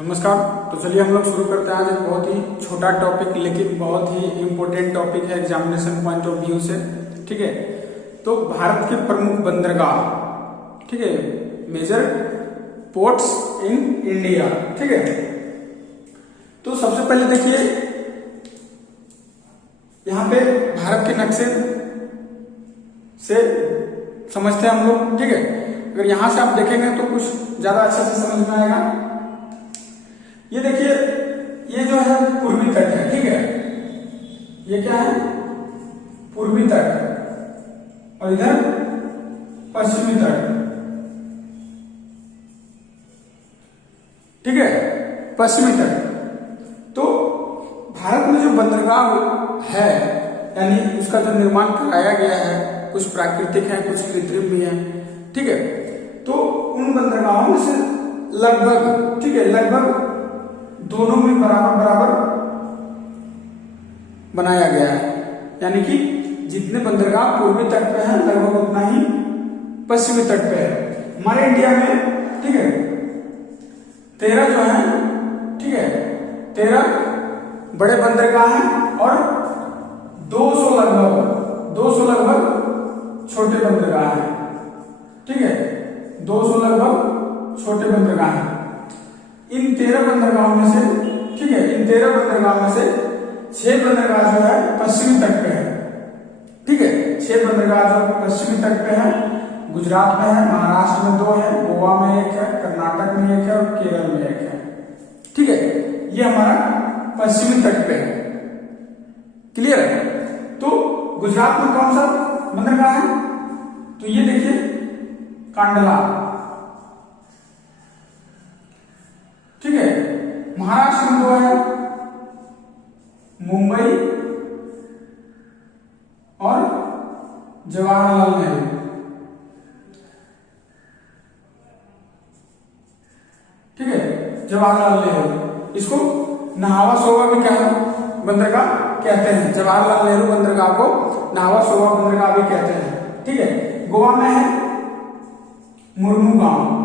नमस्कार। तो चलिए हम लोग शुरू करते हैं। आज एक बहुत ही छोटा टॉपिक लेकिन बहुत ही इम्पोर्टेंट टॉपिक है एग्जामिनेशन पॉइंट ऑफ व्यू से। ठीक है, तो भारत के प्रमुख बंदरगाह, ठीक है, मेजर पोर्ट्स इन इंडिया। ठीक है, तो सबसे पहले देखिए यहाँ पे भारत के नक्शे से समझते हैं हम लोग। ठीक है, अगर यहां से आप देखेंगे तो कुछ ज्यादा अच्छे से समझ में आएगा। ये देखिए, ये जो है पूर्वी तट है। ठीक है, ये क्या है? पूर्वी तट, और इधर पश्चिमी तट। ठीक है, पश्चिमी तट। तो भारत में जो बंदरगाह है, यानी उसका जो निर्माण कराया गया है, कुछ प्राकृतिक है, कुछ कृत्रिम भी है। ठीक है, तो उन बंदरगाहों में से लगभग, ठीक है, लगभग दोनों में बराबर बराबर बनाया गया है। यानी कि जितने बंदरगाह पूर्वी तट पे हैं लगभग उतना ही पश्चिमी तट पे है हमारे इंडिया में। ठीक है, 13 जो है, ठीक है, 13 बड़े बंदरगाह हैं और 200 लगभग छोटे बंदरगाह हैं। ठीक है, 200 लगभग छोटे बंदरगाह हैं। इन 13 बंदरगाहों में से, ठीक है, इन 13 बंदरगाहों में से 6 बंदरगाह जो है पश्चिमी तट पे है। ठीक है, 6 बंदरगाह जो पश्चिमी तट पे है। गुजरात में है, महाराष्ट्र में 2 है, गोवा में 1 है, कर्नाटक में 1 है और केरल में 1 है। ठीक है, ये हमारा पश्चिमी तट पे है। क्लियर है? तो गुजरात में कौन सा बंदरगाह है? तो ये देखिए, कांडला। ठीक है, महाराष्ट्र में 2 है, मुंबई और जवाहरलाल नेहरू। ठीक है, जवाहरलाल नेहरू, इसको नहावा सोवा भी क्या बंदरगाह कहते हैं। जवाहरलाल नेहरू बंदरगाह को नहावा सोवा बंदरगाह भी कहते हैं। ठीक है, गोवा में है मुर्मुगांव।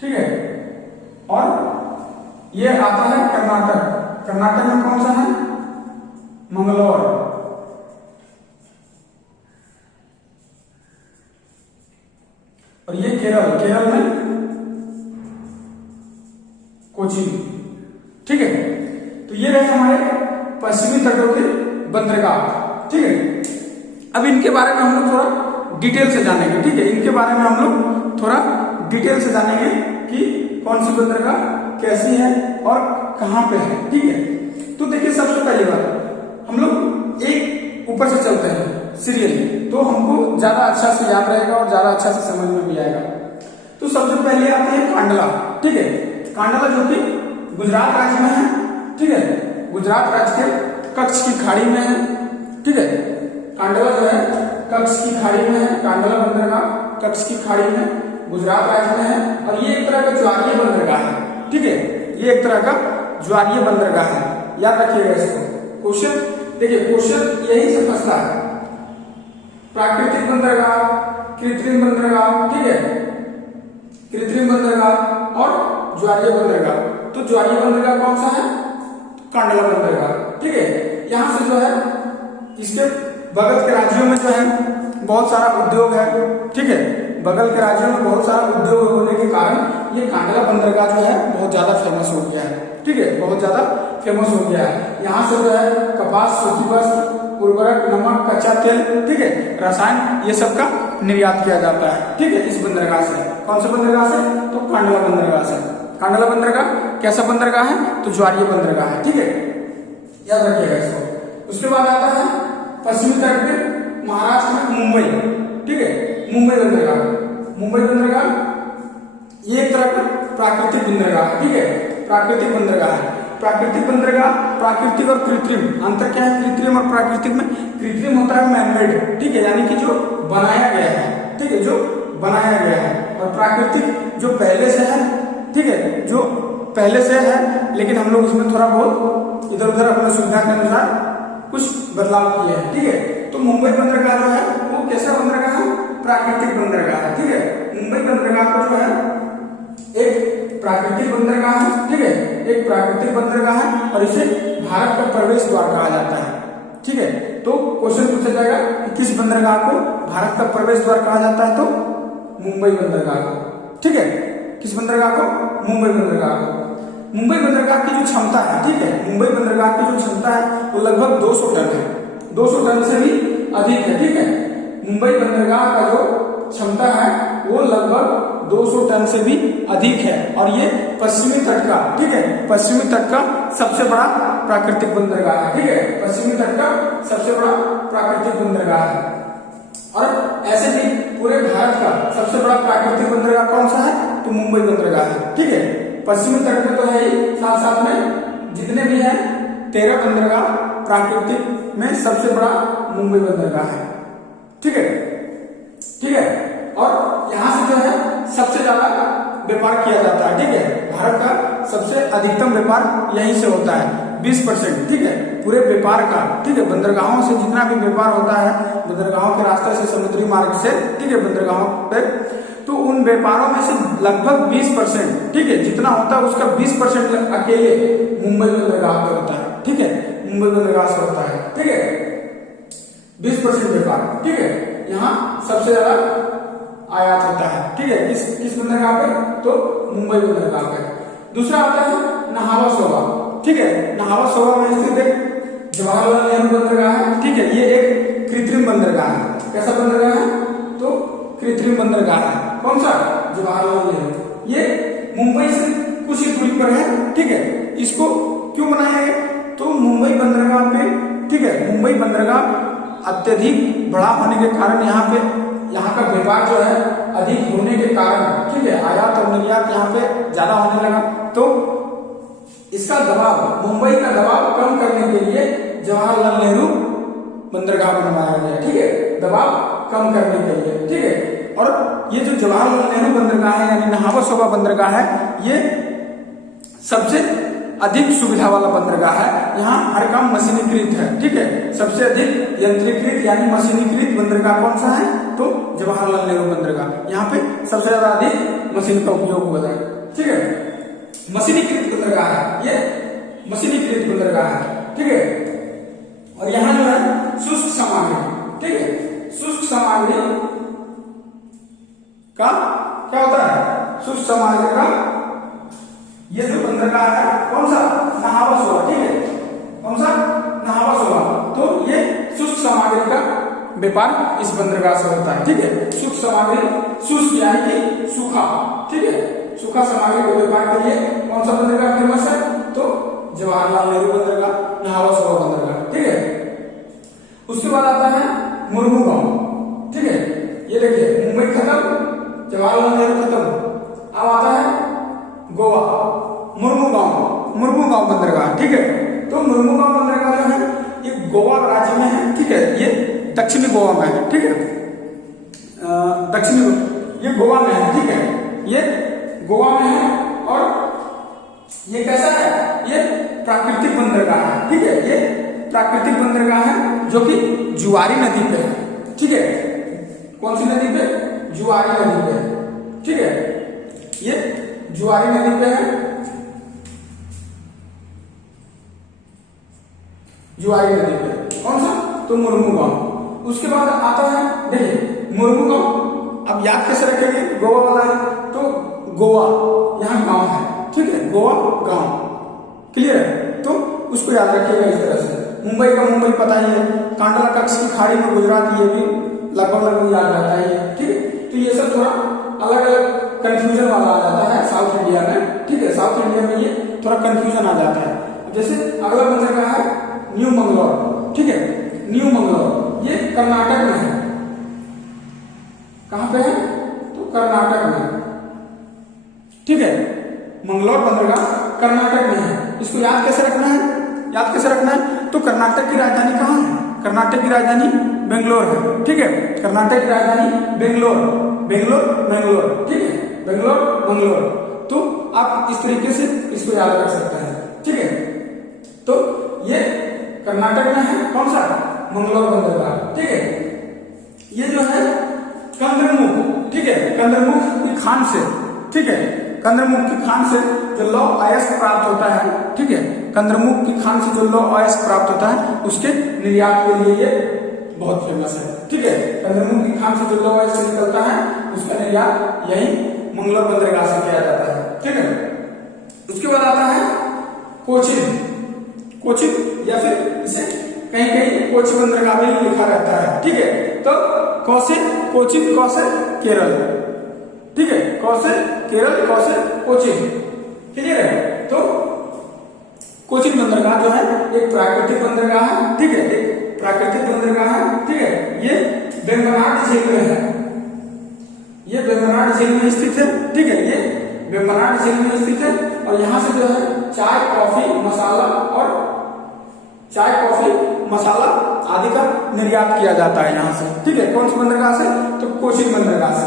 ठीक है, और ये आता है कर्नाटक। कर्नाटक में कौन सा है? मंगलोर। और ये केरल में कोचीन। ठीक है, तो ये रहे हमारे पश्चिमी तटों के बंदरगाह। ठीक है, अब इनके बारे में हम लोग थोड़ा डिटेल से जानेंगे। ठीक है, इनके बारे में हम लोग थोड़ा डिटेल से जानेंगे कि कौन सी बंदरगाह कैसी है और कहां पे है। ठीक है, तो देखिए, सबसे पहली बात हम लोग एक ऊपर से चलते हैं सीरियली, तो हमको ज्यादा अच्छा से याद रहेगा और ज्यादा अच्छा से समझ में भी आएगा। तो सबसे पहले आते हैं कांडला। ठीक है, कांडला जो कि गुजरात राज्य में है। ठीक है, गुजरात राज्य के कच्छ की खाड़ी में है। ठीक है, कांडला जो है कच्छ की खाड़ी में है। कांडला बंदरगाह कच्छ की खाड़ी में गुजरात राज्य में है और ये एक तरह का ज्वारीय बंदरगाह है। ठीक है, ये एक तरह का ज्वारीय बंदरगाह है, याद रखिएगा इसको। क्वेश्चन देखिए, क्वेश्चन यही से फंसता है। प्राकृतिक बंदरगाह, कृत्रिम बंदरगाह, ठीक है, कृत्रिम बंदरगाह और ज्वारीय बंदरगाह। तो ज्वारीय बंदरगाह कौन सा है? कांडला बंदरगाह। ठीक है, यहां से जो है इसके बगल के राज्यों में जो है बहुत सारा उद्योग है। ठीक है, बगल के राज्यों में बहुत सारा उद्योग होने के कारण ये कांडला बंदरगाह जो है बहुत ज्यादा फेमस हो गया है। ठीक है, बहुत ज्यादा फेमस हो गया है। यहाँ से जो है कपास, सूती वस्त्र, उर्वरक, नमक, कच्चा तेल, ठीक है, रसायन, ये सब का निर्यात किया जाता है। ठीक है, इस बंदरगाह से। कौन से बंदरगाह से? तो कांडला बंदरगाह से। कांडला बंदरगाह कैसा बंदरगाह है? तो ज्वारीय बंदरगाह है। ठीक है, याद रखिएगा इसको। उसके बाद आता है पश्चिमी तट पे महाराष्ट्र में मुंबई। ठीक है, मुंबई बंदरगाह। मुंबई बंदरगाह ये एक तरह का प्राकृतिक बंदरगाह है। ठीक है, प्राकृतिक बंदरगाह है। प्राकृतिक बंदरगाह, प्राकृतिक और कृत्रिम, अंतर क्या है कृत्रिम और प्राकृतिक में? कृत्रिम होता है मैनमेड। ठीक है, यानी कि जो बनाया गया है। ठीक है, जो बनाया गया है। और प्राकृतिक जो पहले से है। ठीक है, जो पहले से है लेकिन हम लोग उसमें थोड़ा बहुत इधर उधर अपने सुविधा के अनुसार कुछ बदलाव किए हैं। ठीक है, तो मुंबई बंदरगाह जो है वो कैसा बंदरगाह है? प्राकृतिक बंदरगाह है। ठीक है, मुंबई बंदरगाह को जो है एक प्राकृतिक बंदरगाह है, ठीक है, एक प्राकृतिक बंदरगाह है और इसे भारत का प्रवेश द्वार कहा जाता है, ठीक है। तो क्वेश्चन पूछा जाएगा कि किस बंदरगाह को भारत का प्रवेश द्वार कहा जाता है, तो मुंबई बंदरगाह को, ठीक है। किस बंदरगाह को? मुंबई बंदरगाह को। मुंबई बंदरगाह की जो क्षमता है, ठीक है, मुंबई बंदरगाह की जो क्षमता है वो लगभग 200 टन है, 200 टन से भी अधिक है, ठीक है। मुंबई बंदरगाह का जो क्षमता है वो लगभग 200 टन से भी अधिक है और ये पश्चिमी तट का, ठीक है, पश्चिमी तट का सबसे बड़ा प्राकृतिक बंदरगाह है, ठीक है, पश्चिमी तट का सबसे बड़ा प्राकृतिक बंदरगाह है। और ऐसे भी पूरे भारत का सबसे बड़ा प्राकृतिक बंदरगाह कौन सा है? तो मुंबई बंदरगाह है, ठीक है। पश्चिमी तट में तो है ही, साथ साथ में जितने भी हैं 13 बंदरगाह, प्राकृतिक में सबसे बड़ा मुंबई बंदरगाह है, ठीक है, ठीक है। और यहाँ से जो है सबसे ज्यादा व्यापार किया जाता है, ठीक है, भारत का सबसे अधिकतम व्यापार यहीं से होता है, 20%, ठीक है, पूरे व्यापार का, ठीक है, बंदरगाहों से जितना भी व्यापार होता है, बंदरगाहों के रास्ते से, समुद्री मार्ग से, ठीक है, बंदरगाहों पे, तो उन व्यापारों में से लगभग 20%, ठीक है, जितना होता है उसका 20% अकेले मुंबई बंदरगाह पे होता है, ठीक है, मुंबई बंदरगाह से होता है, ठीक है, 20% व्यापार, ठीक है, यहाँ सबसे ज्यादा आयात होता है, ठीक है, किस बंदरगाह पे? तो मुंबई बंदरगाह पे। दूसरा आता है नहावा शोभा, ठीक है, नहावा शोभा में स्थित एक जवाहरलाल नेहरू बंदरगाह है, ठीक है, ये एक कृत्रिम बंदरगाह है। कैसा बंदरगाह है? तो कृत्रिम बंदरगाह है। कौन सा? जवाहरलाल नेहरू। ये मुंबई से कुछ ही दूरी पर है, ठीक है। इसको क्यों बनाया गया? तो मुंबई बंदरगाह पे, ठीक है, मुंबई बंदरगाह अत्यधिक बड़ा होने के कारण यहाँ का व्यापार जो है अधिक होने के कारण, ठीक है, आयात और निर्यात यहाँ पे ज्यादा होने लगा, तो इसका दबाव, मुंबई का दबाव कम करने के लिए जवाहरलाल नेहरू बंदरगाह बनवाया गया, ठीक है, दबाव कम करने के लिए, ठीक है। और ये जो जवाहरलाल नेहरू बंदरगाह है यानी नहावा शोभा बंदरगाह है, ये सबसे अधिक सुविधा वाला बंदरगाह है। यहाँ हर काम मशीनीकृत है, ठीक है, सबसे अधिक यंत्रीकृत यानी मशीनीकृत बंदरगाह कौन सा है? तो जवाहरलाल नेहरू बंदरगाह। यहाँ पे सबसे ज्यादा अधिक मशीन का उपयोग हुआ है, ठीक है, मशीनीकृत बंदरगाह है, ये मशीनीकृत बंदरगाह है, ठीक है। और यहाँ जो है शुष्क सामग्री, ठीक है, शुष्क सामग्री का क्या होता है? शुष्क सामग्री का ये जो बंदरगाह है कौन सा? नहावा शोभा, ठीक है, कौन सा? नहावा शोभा। तो ये शुष्क सामग्री का व्यापार इस बंदरगाह से होता है, ठीक है। शुष्क सामग्री, शुष्क यानी कि सूखा, ठीक है, सूखा सामग्री के व्यापार के लिए कौन सा बंदरगाह फेमस है? तो जवाहरलाल नेहरू बंदरगाह, नहावा शोभा बंदरगाह, ठीक है। उसके बाद आता है मुर्मू गांव, ठीक है, ये देखिए मुंबई खत्म, जवाहरलाल नेहरू खत्म, अब आता है गोवा, मुर्मू गांव बंदरगाह, ठीक है। तो मुर्मू गांव बंदरगाह जो है ये गोवा राज्य में है, ठीक है, ये दक्षिणी गोवा में है, ठीक है, दक्षिणी, ये गोवा में है, ठीक है, ये गोवा में है। और ये कैसा है? ये प्राकृतिक बंदरगाह है, ठीक है, ये प्राकृतिक बंदरगाह है जो कि जुआरी नदी पे है, ठीक है। कौन सी नदी पे? जुआरी नदी पे, ठीक है, ये जुआरी नदी पे है, जुआरी नदी पे। कौन सा? तो मुर्मू गांव। उसके बाद आता है, देखिए मुर्मू गांव, अब याद कैसे रखेंगे? गोवा वाला है तो गोवा यहाँ गांव है, ठीक है, गोवा गांव, क्लियर है? तो उसको याद रखिएगा इस तरह से। मुंबई का मुंबई पता ही है, कांडला तख्त की खाड़ी में गुजरात, ये भी लगभग याद रहता है, ठीक है। तो ये सब थोड़ा अलग अलग कंफ्यूजन वाला आ जाता है साउथ इंडिया में, ठीक है, साउथ इंडिया में ये थोड़ा कंफ्यूजन आ जाता है। जैसे अगला बंदरगाह है न्यू मंगलौर, ठीक है, न्यू मंगलौर, ये कर्नाटक में है। कहां पे है? तो कर्नाटक में, ठीक है, मंगलौर बंदरगाह कर्नाटक में है। इसको याद कैसे रखना है? याद कैसे रखना है? तो कर्नाटक की राजधानी कहाँ है? कर्नाटक की राजधानी बेंगलोर है, ठीक है, कर्नाटक की राजधानी बेंगलोर, बेंगलोर, ठीक है, बेंगलोर। तो आप इस तरीके से इसको याद रख सकते हैं, ठीक है। तो ये कर्नाटक में है, कौन सा? मंगलौर बंदरगाह, ठीक है। ये जो है कंद्रमुख, ठीक है, कंद्रमुख की खान से, ठीक है, कंद्रमुख की खान से जो लौह अयस्क प्राप्त होता है, ठीक है, कंद्रमुख की खान से जो लौह अयस्क प्राप्त होता है उसके निर्यात के लिए ये बहुत फेमस है, ठीक है। कंद्रमुख की खान से जो लौह अयस्क निकलता है उसका निर्यात यही मंगलौर बंदरगाह से किया जाता है, ठीक है। उसके बाद आता है कोचिन, कोचिन या फिर इसे कहीं कहीं कोची बंदरगाह में लिखा रहता है, ठीक है। तो कौशिक, कोचिन, कौशिक, केरल, ठीक है, कौशिक, केरल, कौशिक, कोचिन, क्लियर है। तो कोचिन बंदरगाह जो है एक प्राकृतिक बंदरगाह है, ठीक है, एक प्राकृतिक बंदरगाह है, ठीक है। ये वेम्बनाड झील में है, ये वेम्बनाड झील में स्थित है, ठीक है, ये वेम्बनाड झील में स्थित है। और यहाँ से जो है चाय, कॉफी, मसाला और चाय, कॉफी, मसाला आदि का निर्यात किया जाता है यहाँ से, ठीक है। कौन सी बंदरगाह से? तो कोचिन बंदरगाह से,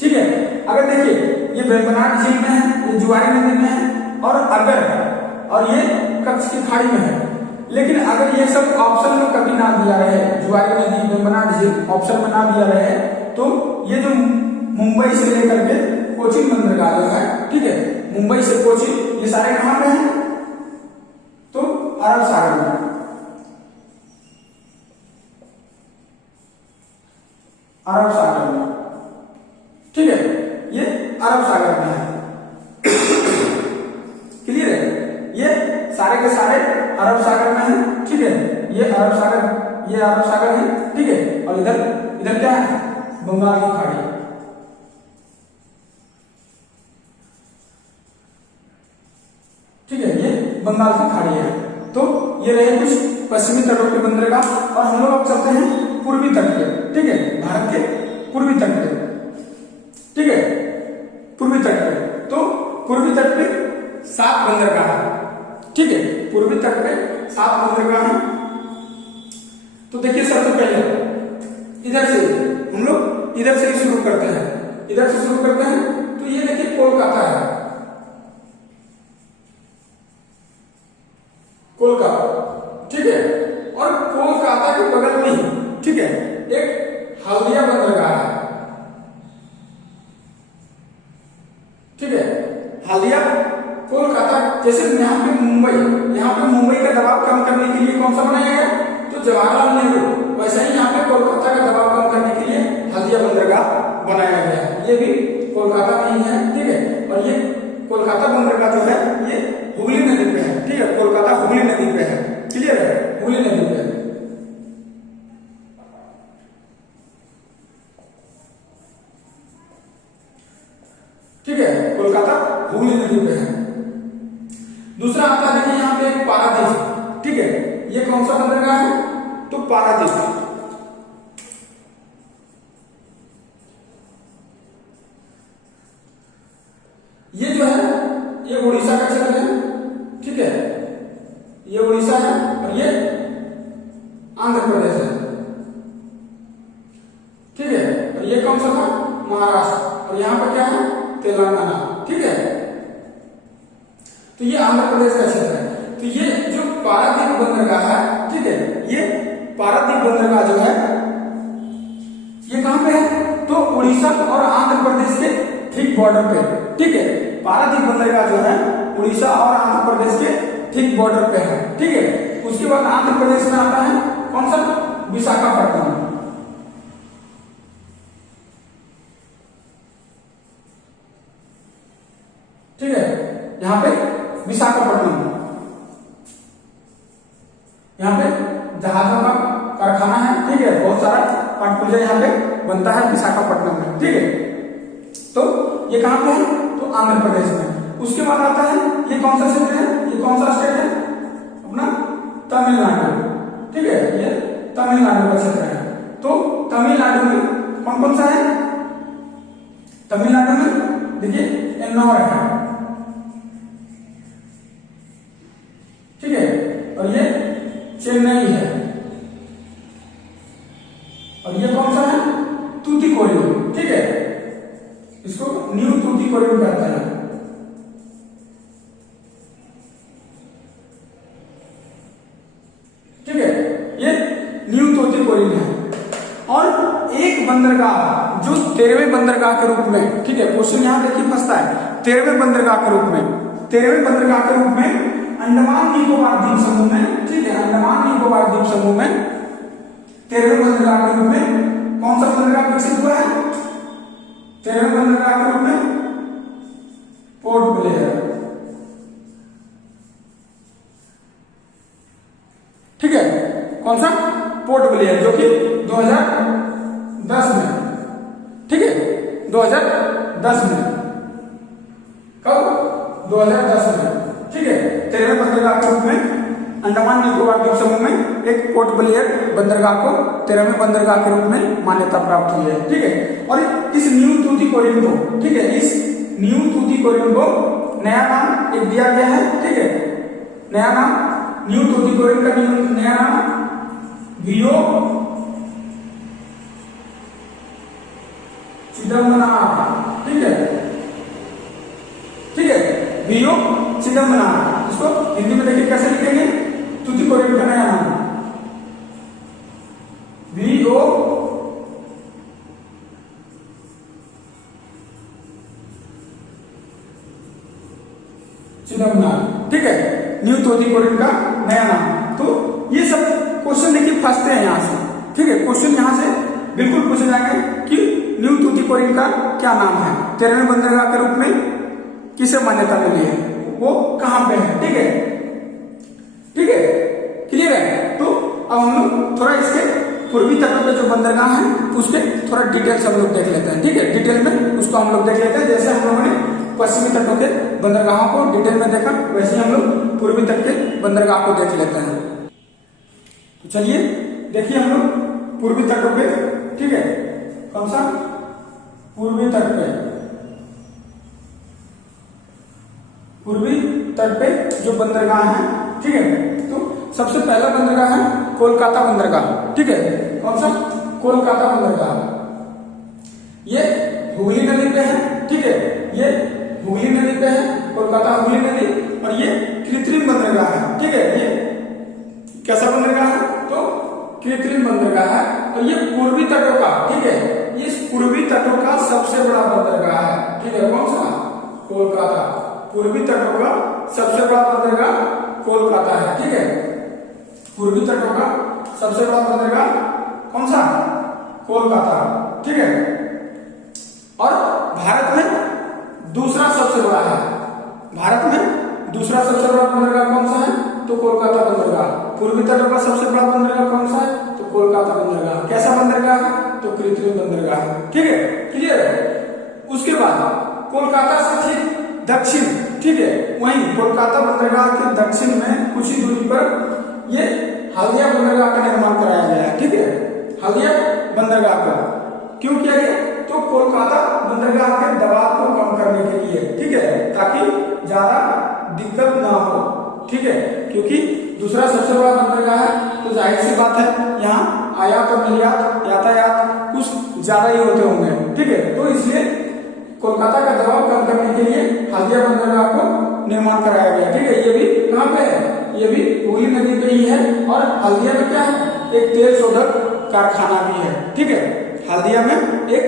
ठीक है। अगर देखिए ये वेम्बनाड झील में है, ये जुआरी नदी में है, और ये कच्छ की खाड़ी में है। लेकिन अगर ये सब ऑप्शन में कभी ना दिया रहे, जुआरी नदी, वेम्बनाड झील ऑप्शन में ना दिया रहे, तो ये जो मुंबई से लेकर के कोचिन बंदरगाह जो है, ठीक है, मुंबई से कोचिन, ये सारे कहां पे हैं? तो अरब सागर में, अरब सागर में, ठीक है, ये अरब सागर में है, क्लियर है। ये सारे के सारे अरब सागर में है, ठीक है, ये अरब सागर है, ठीक है। और इधर इधर क्या है? बंगाल की खाड़ी, ठीक है, ये बंगाल की खाड़ी है। तो ये रहे कुछ पश्चिमी तटों के बंदरगाह। और हम लोग अब चलते हैं पूर्वी तट पे, ठीक है, भारत के पूर्वी तट पे, ठीक है, पूर्वी तट पे। तो पूर्वी तट पे 7 बंदरगाह है, ठीक है, पूर्वी तट पे 7 बंदरगाह है। तो देखिए सबसे पहले इधर से हम लोग इधर से ही शुरू करते हैं, इधर से शुरू करते हैं। तो ये देखिए कोलकाता है, कोलकाता, ठीक है। और कोलकाता के बगल में ही, ठीक है, एक हल्दिया बंदरगाह है, ठीक है, हल्दिया कोलकाता। जैसे यहाँ पे मुंबई का दबाव कम करने के लिए कौन सा बनाया गया? तो जवाहरलाल नेहरू। वैसे ही यहाँ पे कोलकाता का दबाव कम करने के लिए हल्दिया बंदरगाह बनाया गया है, ये भी कोलकाता में ही है, ठीक है। और ये कोलकाता बंदरगाह जो है ये हुगली नदी पे है, ठीक है, कोलकाता हुगली नदी पे है, क्लियर है, हुगली नदी पे। ठीक है, कोलकाता हुगली नदी पे है। दूसरा आता है देखिए यहाँ पे पारादीप, ठीक है, ये कौन सा बंदरगाह है? तो पारादीप, ये जो है ये उड़ीसा का क्षेत्र है, ठीक है, ये उड़ीसा है और ये आंध्र प्रदेश है, ठीक है। और ये कौन सा था? महाराष्ट्र। और यहाँ पर क्या है? तेलंगाना, ठीक है। तो ये आंध्र प्रदेश का क्षेत्र है। तो ये जो पारादीप बंदरगाह है, ठीक है, ये पारादीप बंदरगाह जो है ये कहां पे है? तो उड़ीसा और आंध्र प्रदेश के ठीक बॉर्डर पे, ठीक है। पारादीप बंदरगाह जो है उड़ीसा और आंध्र प्रदेश के ठीक बॉर्डर पे है, ठीक है। उसके बाद आंध्र प्रदेश में आता है कौन सा? विशाखापट्टनम, ठीक है, यहाँ पे विशाखापट्टनम, यहाँ पे जहाजों का कारखाना है, ठीक है, बहुत सारा पाटपुर्जा यहाँ पे बनता है विशाखापट्टनम में, ठीक है। तो ये कहां पे है? तो आंध्र प्रदेश में। उसके बाद आता है ये कौन सा क्षेत्र है? ये कौन सा स्टेट है? अपना तमिलनाडु, ठीक है, ये तमिलनाडु का क्षेत्र है। तो तमिलनाडु में कौन कौन सा है? तमिलनाडु में देखिए एन्नौर है, ठीक है, और ये चेन्नई है, और ये कौन सा है? तूतीकोरिन, ठीक है, इसको न्यू तूतीकोरिन कहते हैं, ठीक है, ये न्यू तूतीकोरिन है। और एक बंदरगाह जो 13वें बंदरगाह के रूप में, ठीक है, क्वेश्चन यहां देखिए फंसता है, 13वें बंदरगाह के रूप में, 13वें बंदरगाह के रूप में अंडमान निकोबार द्वीप समूह में, ठीक है, अंडमान निकोबार द्वीप समूह में 13वें बंदरगाह के रूप में कौन सा बंदरगाह विकसित हुआ है? 13वें बंदरगाह के रूप में पोर्ट ब्लेयर, ठीक है, कौन सा? पोर्ट ब्लेयर, जो कि 2010 में, ठीक है, 2010 में, कब? 2010 में, ठीक है। 13वें बंदरगाह के रूप में अंडमान निकोबार द्वीप समूह में एक पोर्ट ब्लेयर बंदरगाह को 13वें बंदरगाह के रूप में मान्यता प्राप्त हुई है, ठीक है। और इस न्यू तूतीकोरिन को, ठीक है, इस न्यू तूतीकोरिन को नया नाम एक दिया गया है, ठीक है, नया नाम न्यू तूतीकोरिन का नया नाम वियो चिदम्बरनार, ठीक है, ठीक है, वियो चिदम्बरनार। इसको हिंदी में देखिए कैसे लिखेंगे? तूतीकोरिन का नया नाम वियो चिदम्बरनार, ठीक है, न्यू तूतीकोरिन का नया नाम। तो ये सब क्वेश्चन देखिए फंसते हैं यहाँ से, ठीक है, क्वेश्चन यहाँ से बिल्कुल पूछे जाएंगे कि न्यू तूतीकोरिन का क्या नाम है, 13वें बंदरगाह के रूप में किसे मान्यता मिली है, वो कहां पे है, ठीक है, ठीक है, क्लियर है। तो अब हम लोग थोड़ा इसके पूर्वी तटों के जो बंदरगाह है उसके थोड़ा डिटेल्स हम लोग देख लेते हैं, ठीक है, डिटेल में उसको हम लोग देख लेते हैं। जैसे हम लोगों ने पश्चिमी तटों के बंदरगाहों को डिटेल में देखा, वैसे हम लोग पूर्वी तट के बंदरगाह को देख लेते हैं। तो चलिए देखिए हम लोग पूर्वी तटों पे, ठीक है, कौन सा? पूर्वी तट पे, पूर्वी तट पे जो बंदरगाह है, ठीक है, तो सबसे पहला बंदरगाह है कोलकाता बंदरगाह, ठीक है, कौन सा? कोलकाता बंदरगाह। ये हुगली नदी पे है, ठीक है, ये हुगली नदी पे है, कोलकाता हुगली नदी, और ये कृत्रिम बंदरगाह है, ठीक है, ये कैसा बंदरगाह है? तो कृत्रिम बंदरगाह है, और ये पूर्वी तटों का, ठीक है, ये पूर्वी तटों का सबसे बड़ा बंदरगाह है, ठीक है, कौन सा? कोलकाता। पूर्वी तटों का सबसे बड़ा बंदरगाह कोलकाता है, ठीक है, पूर्वी तटों का सबसे बड़ा बंदरगाह कौन सा? कोलकाता, ठीक है। और भारत में दूसरा सबसे बड़ा है, भारत में दूसरा सबसे बड़ा बंदरगाह कौन सा है? तो कोलकाता बंदरगाह। पूर्वी तटों का सबसे बड़ा बंदरगाह कौन सा है? तो कोलकाता बंदरगाह। कैसा बंदरगाह है? तो कृत्रिम बंदरगाह, ठीक है, क्लियर है। उसके बाद कोलकाता से ठीक दक्षिण, ठीक है, वहीं कोलकाता बंदरगाह के दक्षिण में कुछ ही दूरी पर ये हल्दिया बंदरगाह का निर्माण कराया गया है, ठीक है, हल्दिया बंदरगाह का क्यों किया गया? तो कोलकाता बंदरगाह के दबाव को कम करने के लिए, ठीक है, ताकि ज्यादा दिक्कत ना हो, ठीक है, क्योंकि दूसरा सबसे बड़ा बंदरगाह है, तो जाहिर सी बात है यहाँ आयात और निर्यात, यातायात कुछ ज्यादा ही होते होंगे, ठीक है, तो इसलिए कोलकाता का दबाव कम करने के लिए हल्दिया बंदरगाह को निर्माण कराया गया, ठीक है। ये भी कहाँ पे है? ये भी हुगली नदी पे ही है, और हल्दिया में क्या है? एक तेल शोधक कारखाना भी है, ठीक है, हल्दिया में एक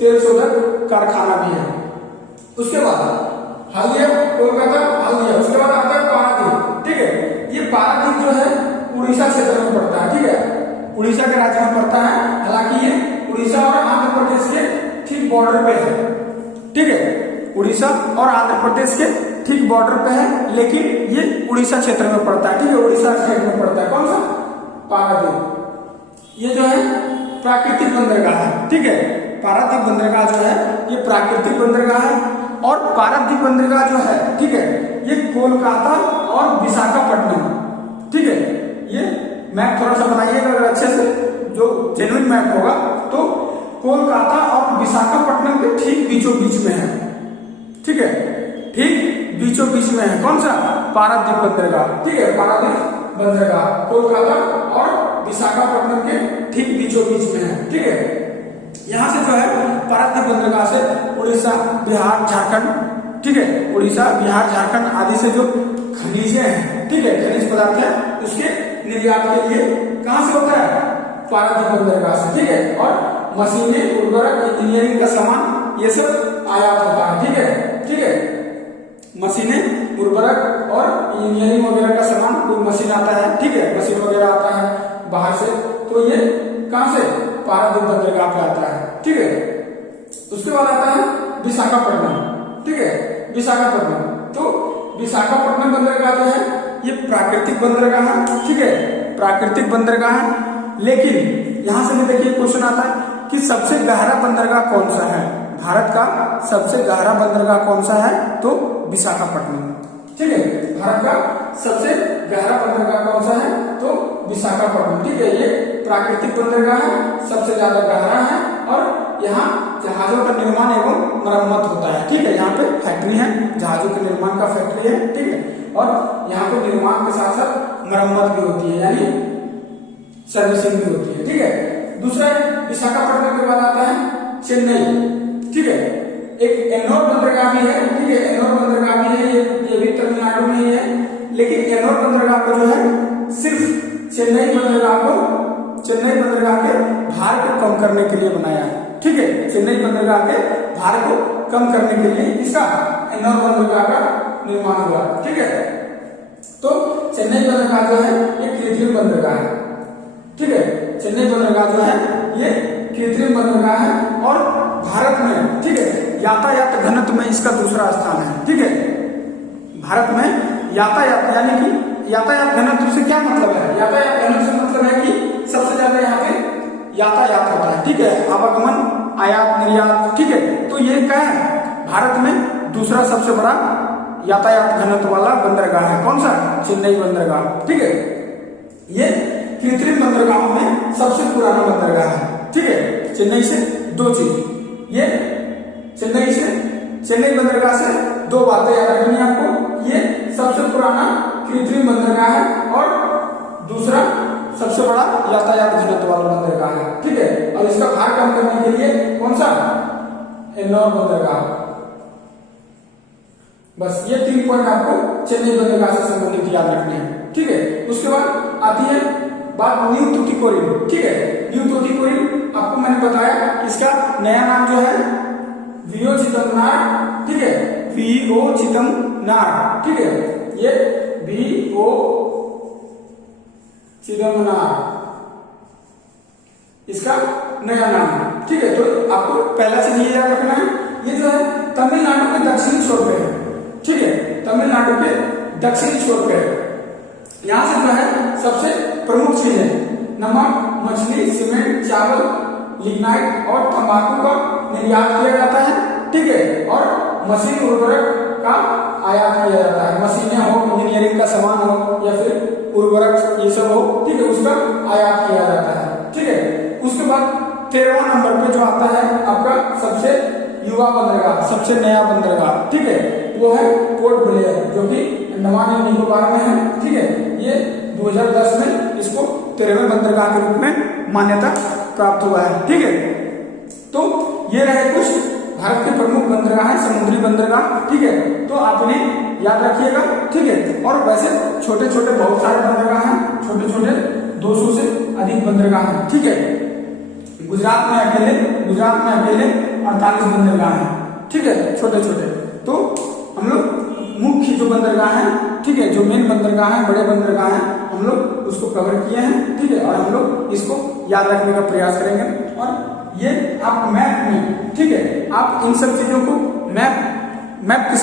तेल शोधक कारखाना भी है। उसके बाद हल्दिया, कोलकाता, हल्दिया, उसके बाद आता है पारादीप, ठीक है, ये पारादीप जो है उड़ीसा क्षेत्र में पड़ता है, ठीक है, उड़ीसा के राज्य में पड़ता है, हालांकि ये उड़ीसा और आंध्र प्रदेश के ठीक बॉर्डर पे है, ठीक है, उड़ीसा और आंध्र प्रदेश के ठीक बॉर्डर पे है, लेकिन ये उड़ीसा क्षेत्र में पड़ता है, ठीक है, उड़ीसा स्टेट में पड़ता है। कौन सा? पारादीप। ये जो है प्राकृतिक बंदरगाह है, ठीक है, पारादीप बंदरगाह जो है ये प्राकृतिक बंदरगाह है, और पारादीप बंदरगाह जो है, ठीक है, ये कोलकाता और विशाखापट्टनम, ठीक है, ये मैप थोड़ा सा बनाइएगा अगर अच्छे से, जो जेन्युइन मैप होगा, तो कोलकाता और विशाखापट्टनम के ठीक बीचों बीच में है, ठीक है, ठीक बीचों बीच में है। कौन सा? पारादीप बंदरगाह, ठीक है, पारादीप बंदरगाह कोलकाता और विशाखापट्टनम के ठीक बीचों बीच में है, ठीक है। यहाँ से जो है पारादीप बंदरगाह से उड़ीसा, बिहार, झारखंड, ठीक है, उड़ीसा, बिहार, झारखंड आदि से जो खनिजें हैं, ठीक है, खनिज पदार्थ है, उसके निर्यात के लिए कहां से होता है? पारादीप बंदरगाह से, ठीक है, और मशीनें, उर्वरक, इंजीनियरिंग का सामान, ये सब आयात होता है, ठीक है, ठीक है। मशीनें, उर्वरक और इंजीनियरिंग वगैरह का सामान, कोई मशीन आता है, ठीक है, मशीन वगैरह आता है बाहर से, तो ये कहां से, पारादीप बंदरगाह पे आता है, ठीक है। उसके बाद आता है विशाखापट्टनम, ठीक है, विशाखापट्टनम। तो विशाखापट्टनम बंदरगाह जो है ये प्राकृतिक बंदरगाह है, ठीक है, प्राकृतिक बंदरगाह है। लेकिन यहां से भी देखिए क्वेश्चन आता है कि सबसे गहरा बंदरगाह कौन सा है, भारत का सबसे गहरा बंदरगाह कौन सा है, तो विशाखापट्टनम, ठीक है, भारत का सबसे गहरा बंदरगाह कौन सा है, तो विशाखापट्टनम, ठीक है। ये प्राकृतिक बंदरगाह है, सबसे ज्यादा गहरा है और यहाँ जहाजों का निर्माण एवं मरम्मत होता है, ठीक है। यहाँ पे फैक्ट्री है, जहाजों के निर्माण का फैक्ट्री है, ठीक है, और यहाँ पे निर्माण के साथ साथ मरम्मत भी होती है, यानी सर्विसिंग भी होती है, ठीक है। दूसरा विशाखापट्टनम के बाद आता है चेन्नई, ठीक है, एक एन्नोर बंदरगाह भी है, ठीक है, एन्नोर बंदरगाह भी है, ये भी तमिलनाडु में ही है। लेकिन एन्नोर बंदरगाह को जो है सिर्फ चेन्नई बंदरगाह के भार को कम करने के लिए बनाया है, ठीक है, चेन्नई बंदरगाह के भार को कम करने के लिए इसका एन्नोर बंदरगाह का निर्माण हुआ, ठीक है। तो चेन्नई बंदरगाह जो है ये कृत्रिम बंदरगाह है, ठीक है, चेन्नई बंदरगाह जो है ये कृत्रिम बंदरगाह है और भारत में, ठीक है, यातायात घनत्व में इसका दूसरा स्थान है, ठीक है। भारत में यातायात यानी कि यातायात घनत्व से क्या मतलब है, यातायात घनत्व से मतलब है कि सबसे ज्यादा यहाँ पे यातायात होता है, ठीक है, आवागमन, आयात निर्यात, ठीक है। तो ये क्या है, भारत में दूसरा सबसे बड़ा यातायात घनत्व वाला बंदरगाह है, कौन सा, चेन्नई बंदरगाह, ठीक है। ये कृत्रिम बंदरगाहों में सबसे पुराना बंदरगाह है, ठीक है। चेन्नई से दो चीज, ये चेन्नई बंदरगाह से दो बातें याद रखनी है आपको, ये सबसे पुराना कृत्रिम बंदरगाह है और दूसरा सबसे बड़ा यातायात घनत्व वाला बंदरगाह है, ठीक है। और इसका भार कम करने के लिए कौन सा, एन्नोर बंदरगाह। बस ये 3 पॉइंट आपको चेन्नई बंदरगाह से संबंधित याद रखने हैं, ठीक है। उसके बाद आती है बात न्यू तूतीकोरिन, ठीक है। न्यू तूतीकोरिन आपको मैंने बताया इसका नया नाम जो है वीओ चिदम्बनार, ठीक है, वीओ चिदम्बनार, ठीक है, ये वीओ चिदम्बनार इसका नया नाम है, ठीक है। तो आपको पहला चीज ये याद रखना है, ये जो है तमिलनाडु के दक्षिणी छोर पे है, ठीक है, तमिलनाडु के दक्षिणी छोर पे है। यहां से जो है सबसे प्रमुख चीज है नमक, मछली, सीमेंट, चावल, लिग्नाइट और तंबाकू का निर्यात किया जाता है, ठीक है, और मशीन उर्वरक का आयात किया जाता है, मशीनें हो, इंजीनियरिंग का सामान हो या फिर उर्वरक ये सब हो, ठीक है, उसका आयात किया जाता है, ठीक है। उसके बाद 13वां नंबर पे जो आता है आपका सबसे युवा बंदरगाह, सबसे नया बंदरगाह, ठीक है, वो है पोर्ट ब्लेयर, जो कि अंडमान एवं निकोबार में है, ठीक है। ये 2010 में इसको 13वें बंदरगाह के रूप में मान्यता प्राप्त हुआ है, ठीक है। तो ये रहे कुछ भारत के प्रमुख बंदरगाह है, समुद्री बंदरगाह, ठीक है। तो आपने याद रखिएगा, ठीक है। और वैसे छोटे छोटे बहुत सारे बंदरगाह हैं, छोटे छोटे 200 से अधिक बंदरगाह हैं, ठीक है। गुजरात में अकेले 48 बंदरगाह हैं, ठीक है, छोटे छोटे। तो हम लोग मुख्य जो बंदरगाह है, ठीक है, जो मेन बंदरगाह है, बड़े बंदरगाह है, हम लोग उसको कवर किए हैं, ठीक है। और हम लोग इसको याद रखने का प्रयास करेंगे और ये आप मैप में, ठीक है, आप इन सब चीजों को मैप के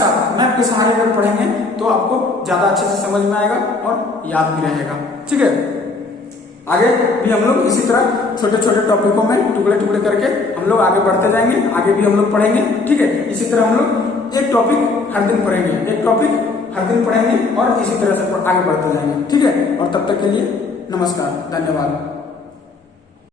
सहारे अगर पढ़ेंगे तो आपको ज्यादा अच्छे से समझ में आएगा और याद भी रहेगा, ठीक है। आगे भी हम लोग इसी तरह छोटे छोटे टॉपिकों में टुकड़े टुकड़े करके हम लोग आगे बढ़ते जाएंगे, आगे भी हम लोग पढ़ेंगे, ठीक है। इसी तरह हम लोग एक टॉपिक हर दिन पढ़ेंगे और इसी तरह से आगे बढ़ते जाएंगे, ठीक है। और तब तक के लिए नमस्कार, धन्यवाद।